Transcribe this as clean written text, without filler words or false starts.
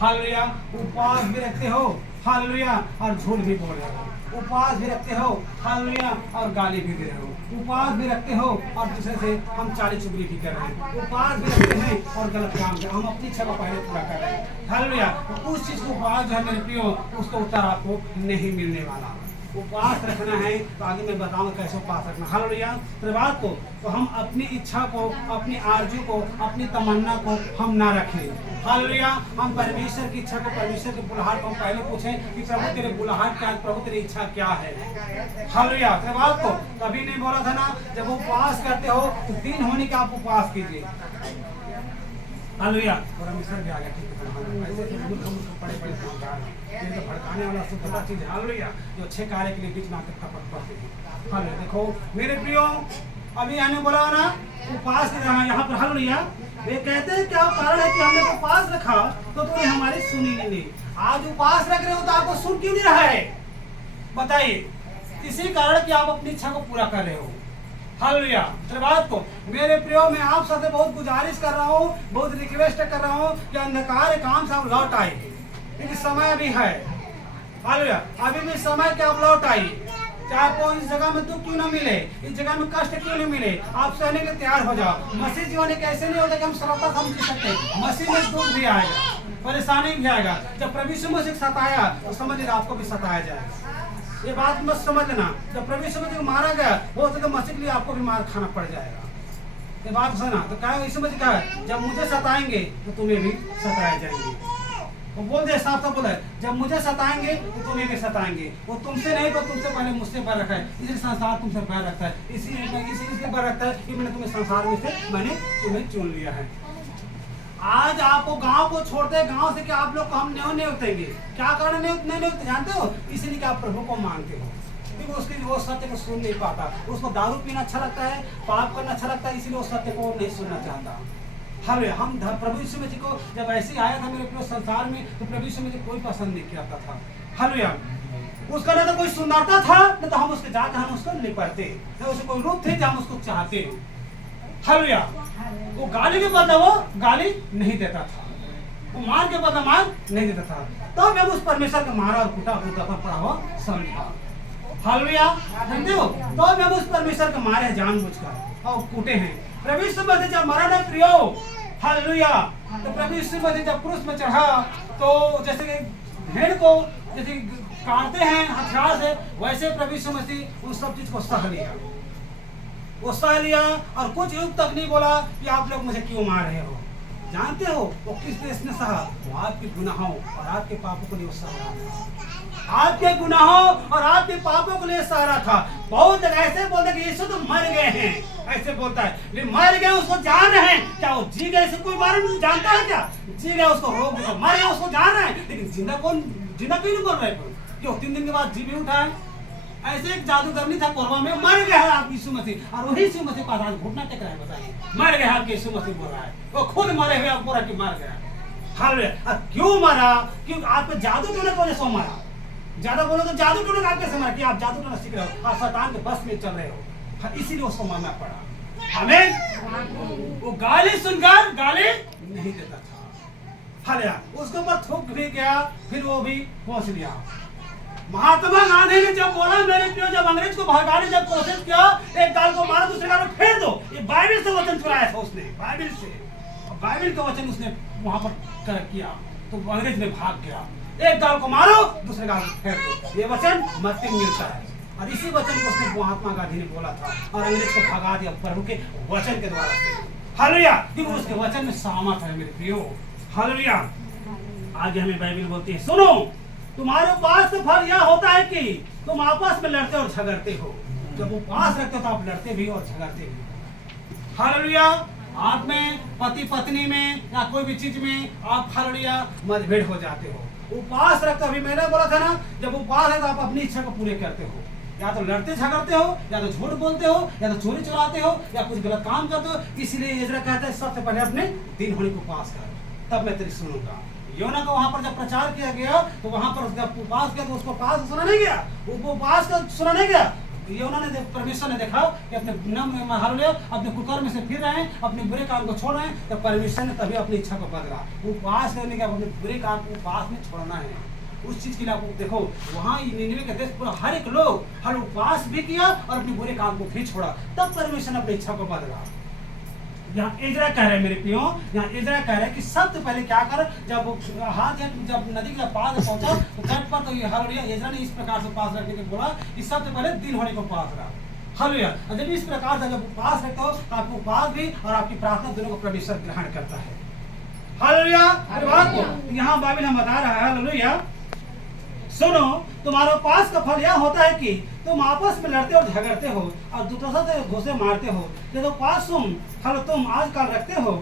Hallelujah. उपवास भी रखते हो, हालेलुया, और झूठ भी बोल रहे हो। उपवास भी रखते हो, हालेलुया, और गाली भी दे रहे हो। उपवास भी रखते हो और दूसरे से हम चाली चुगली भी कर रहे हैं। उपवास भी रखते हैं और गलत काम कर, हम अपनी इच्छा को पहले पूरा कर रहे हैं, हालेलुया। तो उस चीज को उपवास जो है मेरे प्रियो, उसका उत्तर आपको नहीं मिलने वाला। उपवास रखना है तो आगे मैं बताऊंगा कैसे उपवास रखना, हालेलुया। बात को तो हम अपनी इच्छा को, अपनी आरजू को, अपनी तमन्ना को हम ना रखें, हालेलुया। हम परमेश्वर की इच्छा को, परमेश्वर के बुलाहट को हम पहले पूछें कि प्रभु तेरे बुलाहट क्या है, प्रभु तेरी इच्छा क्या है, हालेलुया। बात को कभी नहीं बोला था ना, जब उपवास करते हो तो दिन होने के आप उपवास कीजिए, हालेलुया। परमेश्वर भी आ गया, ठीक है, ऐसे पड़े तो भड़काने वाला शुद्धता चीज है, हालेलुया, जो अच्छे कार्य के लिए बीच में आकर कपट करते हैं, हालेलुया। देखो मेरे प्रियो, अभी मैंने बोला ना उपवास यहाँ पर, हालेलुया। वे कहते हैं क्या कारण है कि हमने उपवास रखा तो तुमने हमारी सुनी नहीं। आज उपवास रख रहे हो तो आपको सुन क्यों नहीं रहा है, बताइए। इसी कारण कि आप अपनी इच्छा को पूरा कर रहे हो, हालेलुया। बात को मेरे प्रियो, मैं आप सबसे बहुत गुजारिश कर रहा हूँ, बहुत रिक्वेस्ट कर रहा हूँ कि अंधकार काम से आप लौट आए, क्योंकि समय अभी है, हालेलुया। अभी भी समय कि आप लौट आइए, चाहे आपको इस जगह में दुख क्यों ना मिले, इस जगह में कष्ट क्यों नहीं मिले, आप सहने के लिए तैयार हो जाओ। मसीह जीवन एक ऐसे नहीं होता कि हम सरलता समझ सकते, मसीह में दुख भी आएगा, परेशानी भी आएगा। जब प्रभु यीशु मसीह सताया तो समझ लेना आपको भी सताया जाएगा, ये बात मत समझना। जब प्रभु यीशु मसीह को मारा गया, हो सके मसीह के लिए आपको भी मार खाना पड़ जाएगा, ये बात सुना। तो क्या यीशु मसीह कहा, जब मुझे सताएंगे तो तुम्हें भी सताए जाएंगे। वो बोल दे, साफ साफ बोला, जब मुझे सताएंगे तो तुम्हें भी सताएंगे। वो तुमसे नहीं तो तुमसे पहले मुझसे बैर रखा है, इसलिए संसार तुमसे बैर रखता है, इसलिए बैर रखता है कि मैंने तुम्हें संसार में से मैंने तुम्हें चुन लिया है। आज आपको गांव को छोड़ते हैं, गांव से क्या आप लोग को हम नहीं उठेंगे, क्या कारण नहीं उठते जानते हो, इसलिए कि आप प्रभु को मानते हो, क्योंकि उसकी वो सत्य को सुन नहीं पाता। उसको दारू पीना अच्छा लगता है, पाप करना अच्छा लगता है, इसलिए वो सत्य को नहीं सुनना चाहता, हालेलुया। हम प्रभु यीशु मसीह को जब ऐसे आया था मेरे पूरे संसार में, तो प्रभु यीशु मसीह कोई पसंद नहीं किया था, हालेलुया। उसका ना तो कोई सुंदरता था, न तो हम उसके जाकर हम उसको निपटते, न उसे कोई रूप थे जो हम उसको चाहते, हालेलुया। वो गाली के बदला वो गाली नहीं देता था, वो मार के बदला मार नहीं देता था। तो जब उस परमेश्वर का मारा और कूटा पड़ा हुआ समझा, हालेलुया, जानते हो। तो जब उस परमेश्वर का मारे जानबूझकर और कूटे हैं। प्रभु यीशु मसीह जब मरा ना प्रियो, हालेलुया, तो प्रभु यीशु मसीह जब क्रूस में चढ़ा, तो जैसे कि भेड़ को जैसे काटते हैं हथियार से, वैसे प्रभु यीशु मसीह उन सब चीज को सह लिया, वो सह लिया। और कुछ युग तक नहीं बोला कि आप लोग मुझे क्यों मार रहे हो। जानते हो वो किस देश ने सहा, वो आपके गुनाहों और आपके पापों के लिए सह रहा था, आपके गुनाहों और आपके पापों के लिए सह रहा था। बहुत ऐसे बोलते कि यीशु तो मर गए हैं, ऐसे बोलता है, लेकिन मर गए उसको जान रहे हैं, क्या वो जी गए कोई बारे में जानता है क्या, जी गए उसको रोग मर गए उसको जान रहे हैं, लेकिन जिंदा क्यों नहीं बोल रहे, क्यों 3 दिन के बाद जी भी उठा है। ऐसे एक जादूगरनी था कोरबा में, मर गया है आप यीशु मसीह, और वही यीशु मसीह पास आज घुटना टेक रहा है, बताइए मर गया आपके यीशु मसीह बोल रहा है, वो खुद मरे हुए आप बोल रहा कि मर गया, हालेलुया। क्यों मरा, क्यों आप जादू टोने की वजह से मरा। ज्यादा बोलो तो जादू टोने आपके से मरा कि आप जादू टोना सीख रहे हो, आप शैतान के बस में चल रहे हो, इसीलिए उसको मारना पड़ा, आमीन। वो गाली सुनकर गाली नहीं देता था, हालेलुया। उसके ऊपर थूक भी गया, फिर वो भी पहुंच लिया। महात्मा गांधी ने जब बोला मेरे प्रियो, जब अंग्रेज को भगाने जब कोशिश किया, एक गाल को मारो दूसरे गाल को फेर दो, ये बाइबल से वचन चुराया था उसने, बाइबल से, बाइबल का वचन उसने वहां पर किया, तो अंग्रेज में भाग गया। एक गाल को मारो दूसरे गाल को फेर दो, ये वचन मत्ती में मिलता है, और इसी वचन को उसने महात्मा गांधी ने बोला था, और अंग्रेज को भगा दिया प्रभु के वचन के द्वारा से, हालेलुया। देखो उसके वचन में सामर्थ है मेरे प्रियो, हालेलुया। आगे हमें बाइबल बोलती है, सुनो तुम्हारे पास तो फल यह होता है कि तुम आपस में लड़ते और झगड़ते हो। जब उपवास रखते हो तो आप लड़ते भी और झगड़ते भी, हालेलुया। आप में पति पत्नी में या कोई भी चीज में आप हालेलुया मतभेद हो जाते हो। उपवास रखते, अभी मैंने बोला था ना, जब उपवास है तो आप अपनी इच्छा को पूरे करते हो, या तो लड़ते झगड़ते हो, या तो झूठ बोलते हो, या तो चोरी चुराते हो, या कुछ गलत काम करते हो। इसलिए इज़रा कहता है सबसे पहले अपने दिन होने को उपवास करो, तब मैं तेरी सुनूंगा। योना को वहां पर जब प्रचार किया गया, तो वहां पर उसका उपवास किया, तो उसको उपवास सुना नहीं गया, वो उपवास का सुना नहीं गया, ये उन्होंने परमेश्वर ने देखा कि अपने हालेलुया अपने कुकर में से फिर रहे हैं, अपने बुरे काम को छोड़ रहे हैं, तो परमेश्वर ने तभी अपनी इच्छा को बदला। उपवास करने के अपने बुरे काम को उपवास में छोड़ना है। उस चीज के लिए आपको देखो वहाँ निनिवे के देश पूरा हर एक लोग हर उपवास भी किया और अपने बुरे काम को भी छोड़ा, तब परमेश्वर ने अपनी इच्छा को बदला। यहाँ इजरा कह रहे हैं मेरे प्रियो, यहाँ इजरा कह रहे हैं कि सबसे पहले क्या कर, जब हाथ जब नदी के पास पहुंचा तो तट पर, तो ये हालेलुया इजरा ने इस प्रकार से पास रखने के बोला कि सबसे पहले दिन होने को पास रहा। हालेलुया जब इस प्रकार से जब उपवास रखते हो तो आपको उपवास भी और आपकी प्रार्थना दोनों को परमेश्वर ग्रहण करता है। हालेलुया बात को यहाँ बाइबल हम बता रहा है। हालेलुया सुनो, तुम्हारा उपवास का फल यह होता है कि तुम आपस में लड़ते और झगड़ते हो और दूसरों से घुसे मारते हो। जब उपवास तुम आजकल रखते हो